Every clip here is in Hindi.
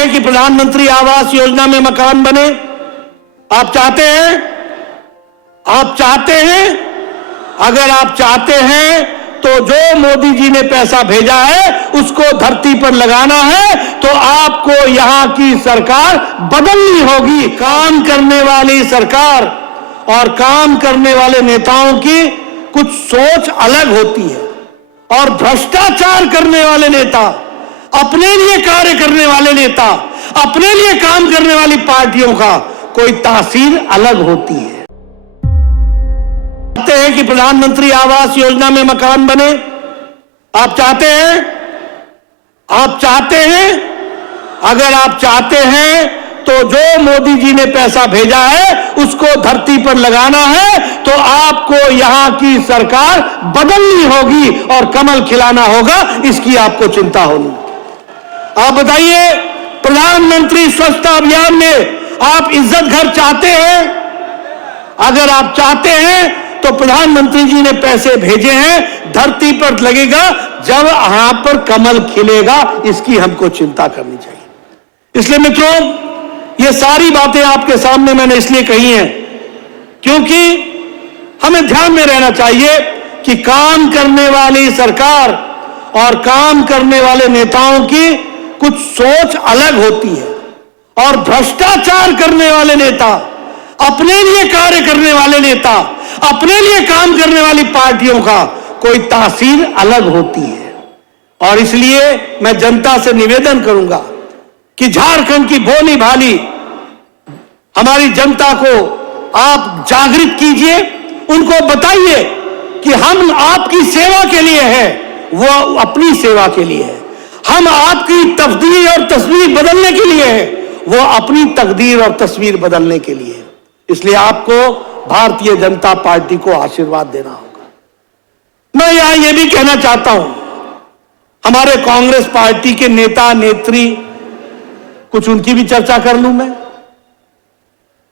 हैं कि प्रधानमंत्री आवास योजना में मकान बने? आप चाहते हैं? आप चाहते हैं? अगर आप चाहते हैं तो जो मोदी जी ने पैसा भेजा है उसको धरती पर लगाना है, तो आपको यहां की सरकार बदलनी होगी। काम करने वाली सरकार और काम करने वाले नेताओं की कुछ सोच अलग होती है, और भ्रष्टाचार करने वाले नेता, अपने लिए कार्य करने वाले नेता, अपने लिए काम करने वाली पार्टियों का कोई तासीर अलग होती है। चाहते हैं कि प्रधानमंत्री आवास योजना में मकान बने? आप चाहते हैं? आप चाहते हैं? अगर आप चाहते हैं तो जो मोदी जी ने पैसा भेजा है उसको धरती पर लगाना है, तो आपको यहां की सरकार बदलनी होगी और कमल खिलाना होगा, इसकी आपको चिंता होनी। आप बताइए, प्रधानमंत्री स्वच्छता अभियान में आप इज्जत घर चाहते हैं? अगर आप चाहते हैं तो प्रधानमंत्री जी ने पैसे भेजे हैं, धरती पर लगेगा, जब यहां पर कमल खिलेगा, इसकी हमको चिंता करनी चाहिए। इसलिए मित्रों, ये सारी बातें आपके सामने मैंने इसलिए कही हैं क्योंकि हमें ध्यान में रहना चाहिए कि काम करने वाली सरकार और काम करने वाले नेताओं की कुछ सोच अलग होती है, और भ्रष्टाचार करने वाले नेता, अपने लिए कार्य करने वाले नेता, अपने लिए काम करने वाली पार्टियों का कोई तासीर अलग होती है। और इसलिए मैं जनता से निवेदन करूंगा कि झारखंड की भोली भाली हमारी जनता को आप जागृत कीजिए, उनको बताइए कि हम आपकी सेवा के लिए हैं, वो अपनी सेवा के लिए है। हम आपकी तकदीर और तस्वीर बदलने के लिए हैं, वो अपनी तकदीर और तस्वीर बदलने के लिए है। इसलिए आपको भारतीय जनता पार्टी को आशीर्वाद देना होगा। मैं यहां यह भी कहना चाहता हूं, हमारे कांग्रेस पार्टी के नेता नेत्री, कुछ उनकी भी चर्चा कर लूं मैं।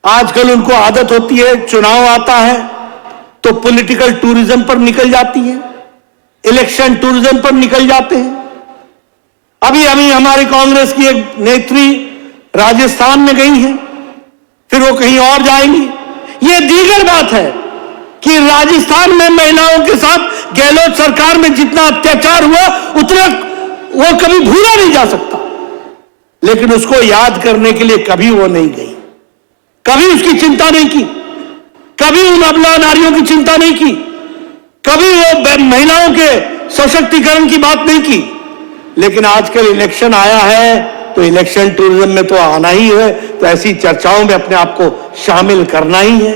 आजकल उनको आदत होती है, चुनाव आता है तो पॉलिटिकल टूरिज्म पर निकल जाती है, इलेक्शन टूरिज्म पर निकल जाते हैं। अभी हमारी कांग्रेस की एक नेत्री राजस्थान में गई है, फिर वो कहीं और जाएंगी। ये दीगर बात है कि राजस्थान में महिलाओं के साथ गहलोत सरकार में जितना अत्याचार हुआ उतना वो कभी भूला नहीं जा सकता, लेकिन उसको याद करने के लिए कभी वो नहीं गई, कभी उसकी चिंता नहीं की, कभी उन अबला नारियों की चिंता नहीं की, कभी वो महिलाओं के सशक्तिकरण की बात नहीं की। लेकिन आजकल इलेक्शन आया है तो इलेक्शन टूरिज्म में तो आना ही है, तो ऐसी चर्चाओं में अपने आप को शामिल करना ही है।